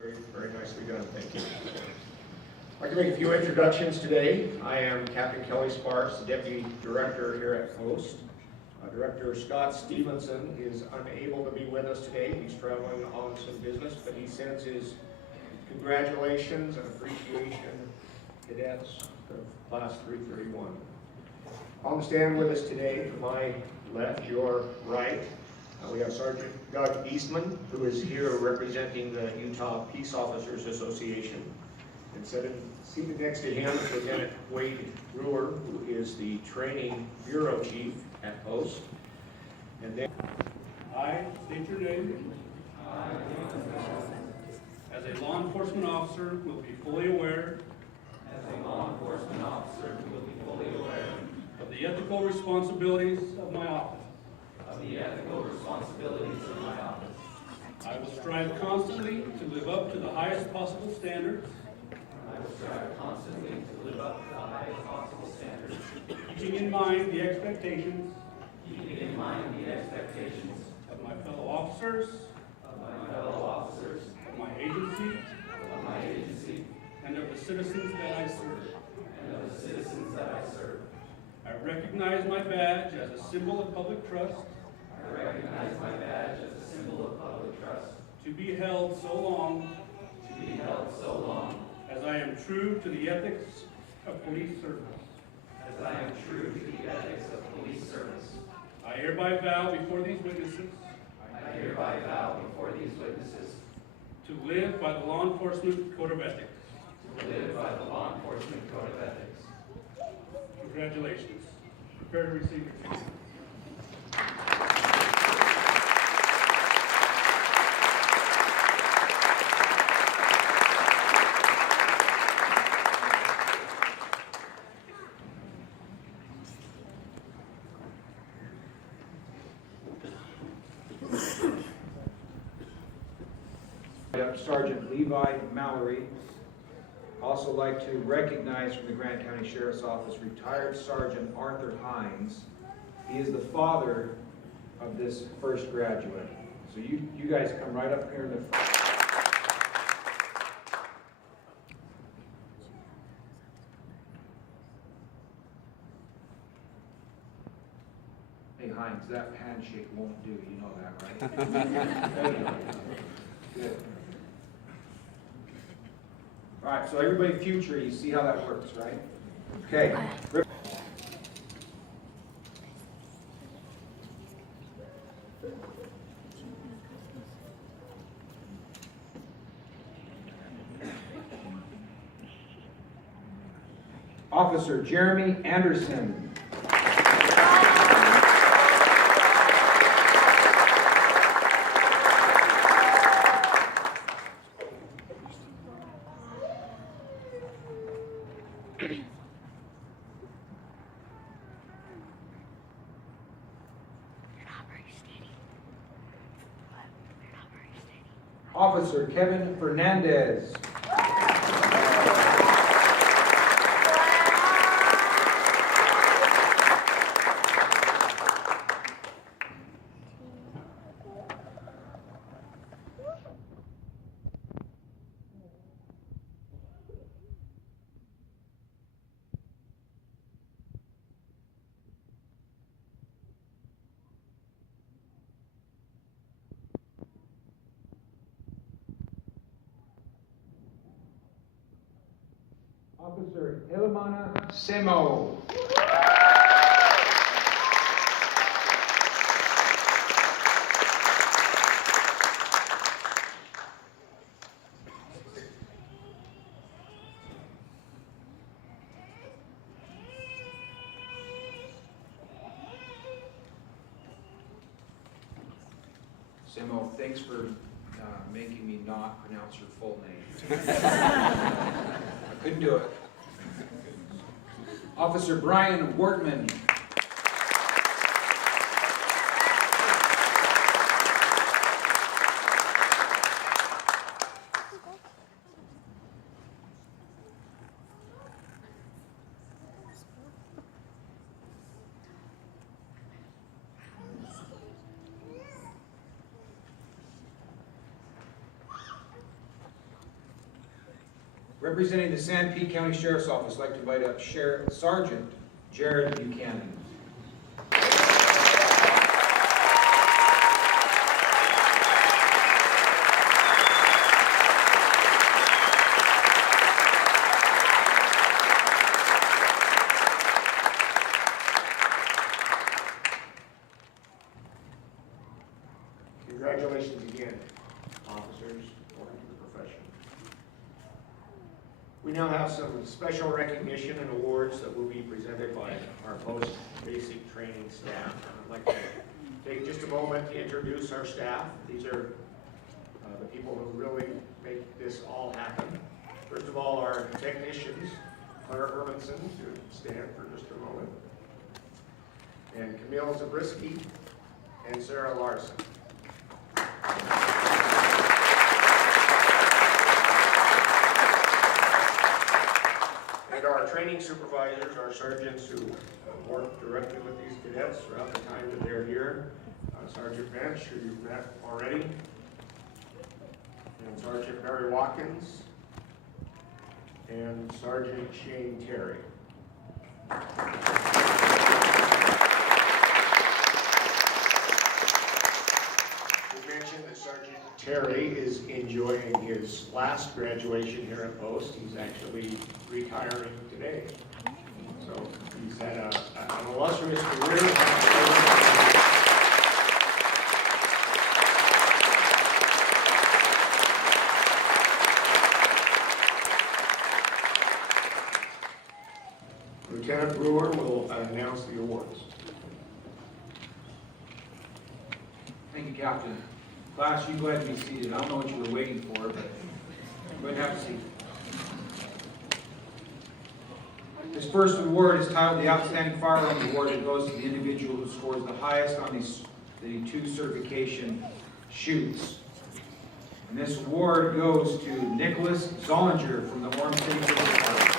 Very nicely done, thank you. I'd like to make a few introductions today. I am Captain Kelly Sparks, the Deputy Director here at Post. Director Scott Stevenson is unable to be with us today. He's traveling on some business, but he sends his congratulations and appreciation to cadets of Class 331. On the stand with us today, to my left, your right, we have Sergeant Doug Eastman, who is here representing the Utah Peace Officers Association. And seated next to him is Lieutenant Wade Brewer, who is the Training Bureau Chief at Post. And then I state your name. As a law enforcement officer, will be fully aware. Of the ethical responsibilities of my office. I will strive constantly to live up to the highest possible standards. Keeping in mind the expectations. Of my fellow officers. Of my agency. And of the citizens that I serve. I recognize my badge as a symbol of public trust. To be held so long. As I am true to the ethics of police service. I hereby vow before these witnesses. To live by the Law Enforcement Code of Ethics. Congratulations. Prepare to receive your trophy. Sergeant Levi Mallory. Also like to recognize from the Grant County Sheriff's Office retired Sergeant Arthur Hines. He is the father of this first graduate. So you guys come right up here in the front. Hey Hines, that handshake won't do, you know that, right? Good. All right, so everybody future, you see how that works, right? Okay. Officer Jeremy Anderson. Officer Kevin Fernandez. Officer Ilmana Semo. Semo, thanks for making me not pronounce your full name. I couldn't do it. Officer Brian Wortman. Representing the Sanpete County Sheriff's Office, I'd like to invite up Sergeant Jared Buchanan. Congratulations again, officers, welcome to the profession. We now have some special recognition and awards that will be presented by our post-basic training staff. I'd like to take just a moment to introduce our staff. These are the people who really make this all happen. First of all, our technicians, Claire Hermanson, to stand for just a moment, and Camille Zabriskie, and Sarah Larson. And our training supervisors, our sergeants who work directly with these cadets throughout the time that they're here. Sergeant Bench, who you've met already, and Sergeant Mary Watkins, and Sergeant Shane Terry. We mentioned that Sergeant Terry is enjoying his last graduation here at Post. He's actually retiring today. So he's had an illustrious career. Lieutenant Brewer will announce the awards. Thank you, Captain. Class, you go ahead and be seated. I don't know what you were waiting for, but go ahead and have a seat. This first award is titled the Outstanding Firearms Award. It goes to the individual who scores the highest on the 2 certification shoots. And this award goes to Nicholas Zollinger from the Orange City Police Department.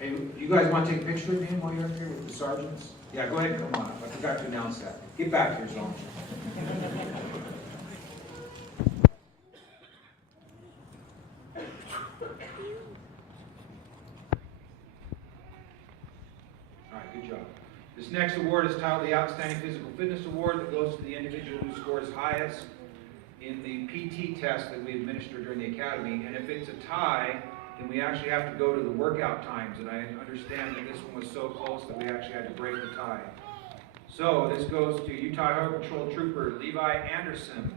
Hey, you guys want to take a picture of him while you're up here with the sergeants? Yeah, go ahead and come on up. I forgot to announce that. Get back here, Zollinger. All right, good job. This next award is titled the Outstanding Physical Fitness Award. That goes to the individual who scores highest in the PT test that we administer during the academy. And if it's a tie, then we actually have to go to the workout times. And I understand that this one was so close that we actually had to break the tie. So this goes to Utah Highway Patrol Trooper Levi Anderson.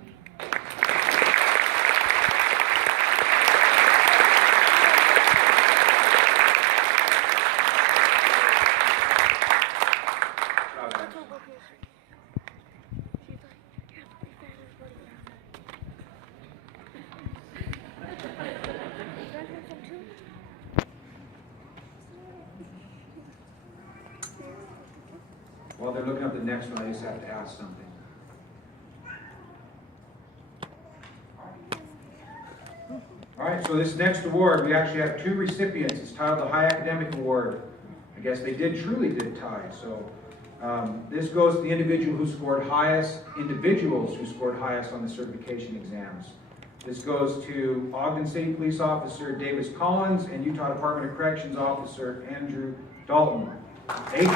While they're looking up the next one, I just have to ask something. All right, so this next award, we actually have 2 recipients. It's titled the High Academic Award. I guess they truly did tie. So this goes to the individual who scored highest, individuals who scored highest on the certification exams. This goes to Ogden City Police Officer Davis Collins and Utah Department of Corrections Officer Andrew Dalton. Maybe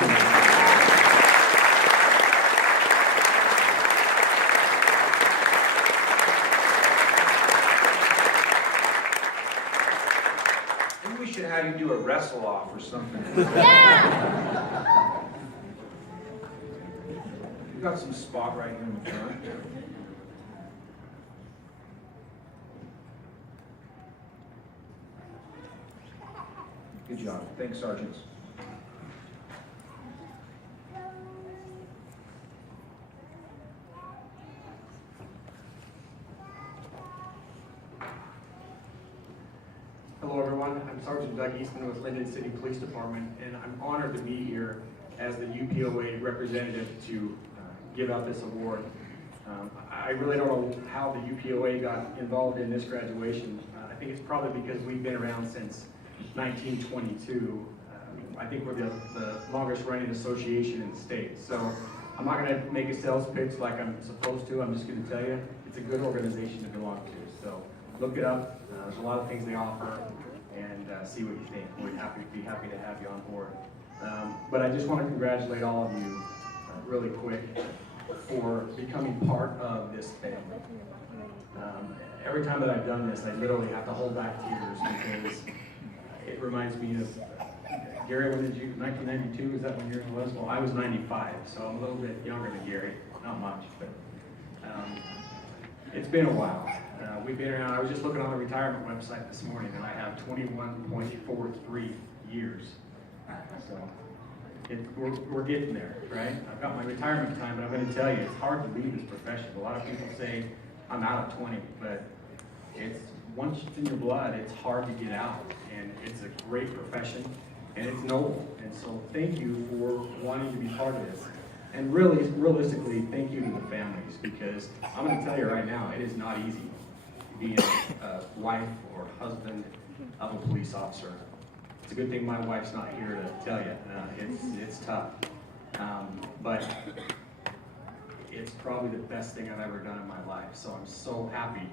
we should have you do a wrestle off or something. Yeah! You got some spot right here in the front. Good job. Thanks, Sergeants. Hello everyone, I'm Sergeant Doug Eastman with Linden City Police Department, and I'm honored to be here as the UPOA representative to give out this award. I really don't know how the UPOA got involved in this graduation. I think it's probably because we've been around since 1922. I think we're the longest running association in the state. So I'm not gonna make a sales pitch like I'm supposed to. I'm just gonna tell you, it's a good organization to belong to. So look it up. There's a lot of things they offer, and see what you think. We'd be happy to have you on board. But I just want to congratulate all of you really quick for becoming part of this family. Every time that I've done this, I literally have to hold back tears because it reminds me of, Gary, when did you, 1992, is that when yours was? Well, I was 95, so I'm a little bit younger than Gary, not much, but it's been a while. We've been around, I was just looking on the retirement website this morning, and I have 21.43 years. So we're getting there, right? I've got my retirement time, but I'm going to tell you, it's hard to leave this profession. A lot of people say, I'm out at 20, but it's once it's in your blood, it's hard to get out, and it's a great profession, and it's noble. And so thank you for wanting to be part of this. And really, realistically, thank you to the families, because I'm going to tell you right now, it is not easy being a wife or husband of a police officer. It's a good thing my wife's not here to tell you. It's tough. But it's probably the best thing I've ever done in my life. So I'm so happy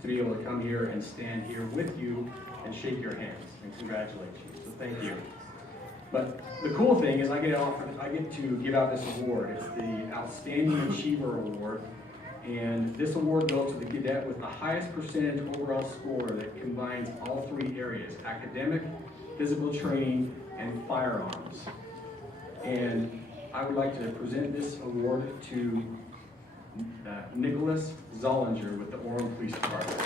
to be able to come here and stand here with you and shake your hands and congratulate you. So thank you. But the cool thing is I get to give out this award. It's the Outstanding Achiever Award. And this award goes to the cadet with the highest percentage overall score that combines all three areas: academic, physical training, and firearms. And I would like to present this award to Nicholas Zollinger with the Orem Police Department.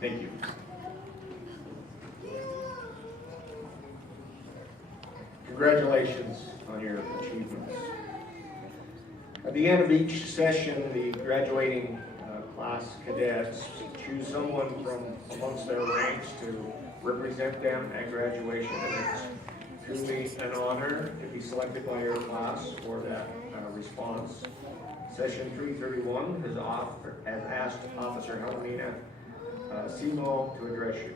Thank you. Congratulations on your achievements. At the end of each session, the graduating class cadets choose someone from amongst their ranks to represent them at graduation. And it's truly an honor to be selected by your class for that response. Session 331 has asked Officer Helena Simo to address you.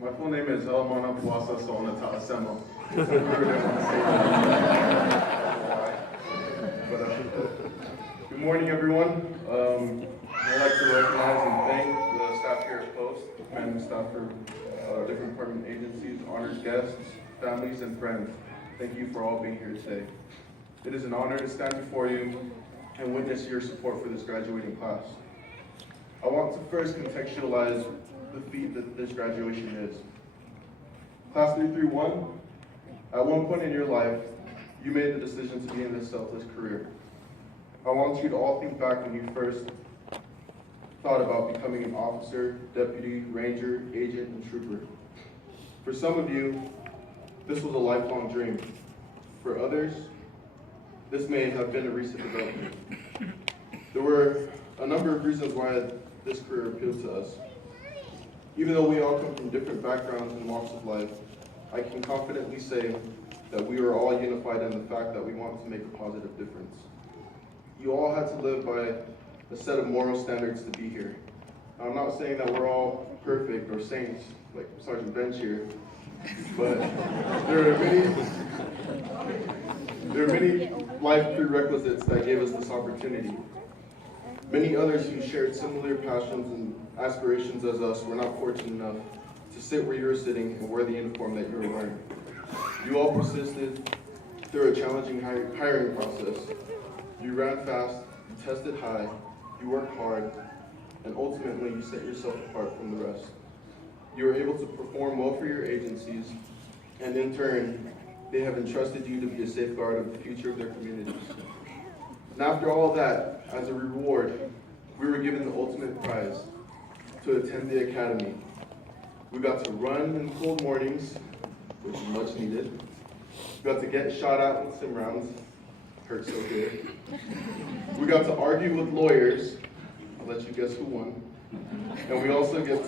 My full name is Elmona Puasa Sona Talasemo. Good morning, everyone. I'd like to recognize and thank the staff here at Post, commanding staff for different department agencies, honored guests, families, and friends. Thank you for all being here today. It is an honor to stand before you and witness your support for this graduating class. I want to first contextualize the feat that this graduation is. Class 331, at one point in your life, you made the decision to be in this selfless career. I want you to all think back when you first thought about becoming an officer, deputy, ranger, agent, and trooper. For some of you, this was a lifelong dream. For others, this may have been a recent development. There were a number of reasons why this career appealed to us. Even though we all come from different backgrounds and walks of life, I can confidently say that we are all unified in the fact that we want to make a positive difference. You all had to live by a set of moral standards to be here. I'm not saying that we're all perfect or saints like Sergeant Bench here, but there are many life prerequisites that gave us this opportunity. Many others who shared similar passions and aspirations as us were not fortunate enough to sit where you're sitting and wear the uniform that you're wearing. You all persisted through a challenging hiring process. You ran fast, you tested high, you worked hard, and ultimately you set yourself apart from the rest. You were able to perform well for your agencies, and in turn, they have entrusted you to be a safeguard of the future of their communities. And after all that, as a reward, we were given the ultimate prize, to attend the academy. We got to run in cold mornings, which is much needed. We got to get shot at in sim rounds, hurt so good. We got to argue with lawyers, I'll let you guess who won. And we also got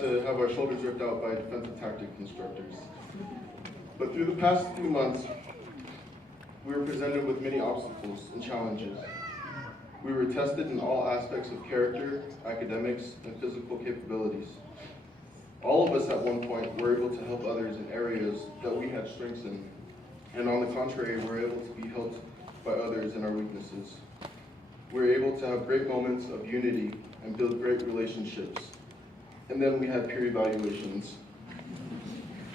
to have our shoulders ripped out by defensive tactic instructors. But through the past few months, we were presented with many obstacles and challenges. We were tested in all aspects of character, academics, and physical capabilities. All of us at one point were able to help others in areas that we had strengths in. And on the contrary, we were able to be helped by others in our weaknesses. We were able to have great moments of unity and build great relationships. And then we had peer evaluations.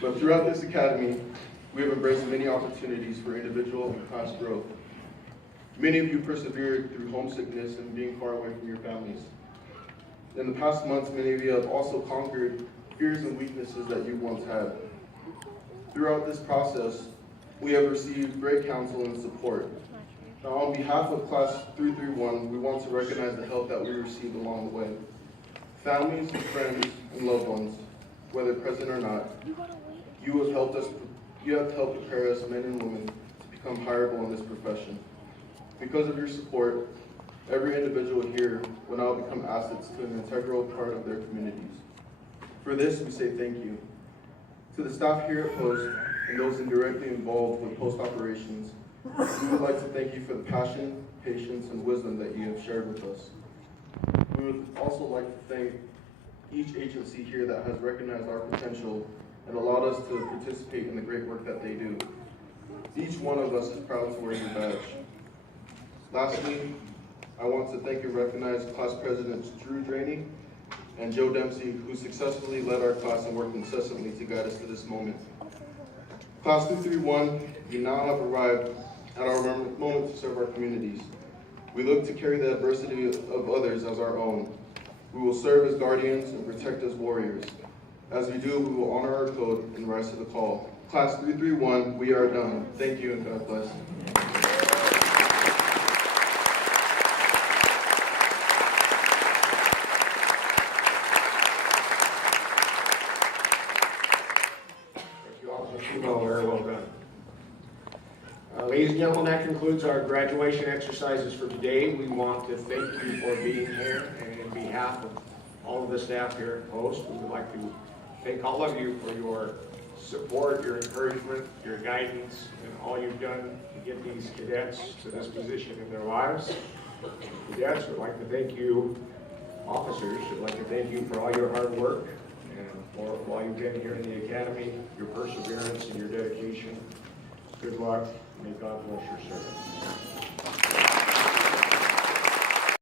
But throughout this academy, we have embraced many opportunities for individual and class growth. Many of you persevered through homesickness and being far away from your families. In the past months, many of you have also conquered fears and weaknesses that you once had. Throughout this process, we have received great counsel and support. Now, on behalf of Class 331, we want to recognize the help that we received along the way. Families, friends, and loved ones, whether present or not, you have helped prepare us, men and women, to become hireable in this profession. Because of your support, every individual here will now become assets to an integral part of their communities. For this, we say thank you. To the staff here at Post and those indirectly involved with Post operations, we would like to thank you for the passion, patience, and wisdom that you have shared with us. We would also like to thank each agency here that has recognized our potential and allowed us to participate in the great work that they do. Each one of us is proud to wear your badge. Lastly, I want to thank and recognize class presidents Drew Draney and Joe Dempsey, who successfully led our class and worked incessantly to guide us to this moment. Class 231, we now have arrived at our moment to serve our communities. We look to carry the adversity of others as our own. We will serve as guardians and protect as warriors. As we do, we will honor our code and rise to the call. Class 331, we are done. Thank you and God bless. Thank you, Officer Schubel, very well done. Ladies and gentlemen, that concludes our graduation exercises for today. We want to thank you for being here, and in behalf of all of the staff here at Post, we would like to thank all of you for your support, your encouragement, your guidance, and all you've done to get these cadets to this position in their lives. Cadets, would like to thank you. Officers, would like to thank you for all your hard work and for while you've been here in the academy, your perseverance and your dedication. Good luck. May God bless your service.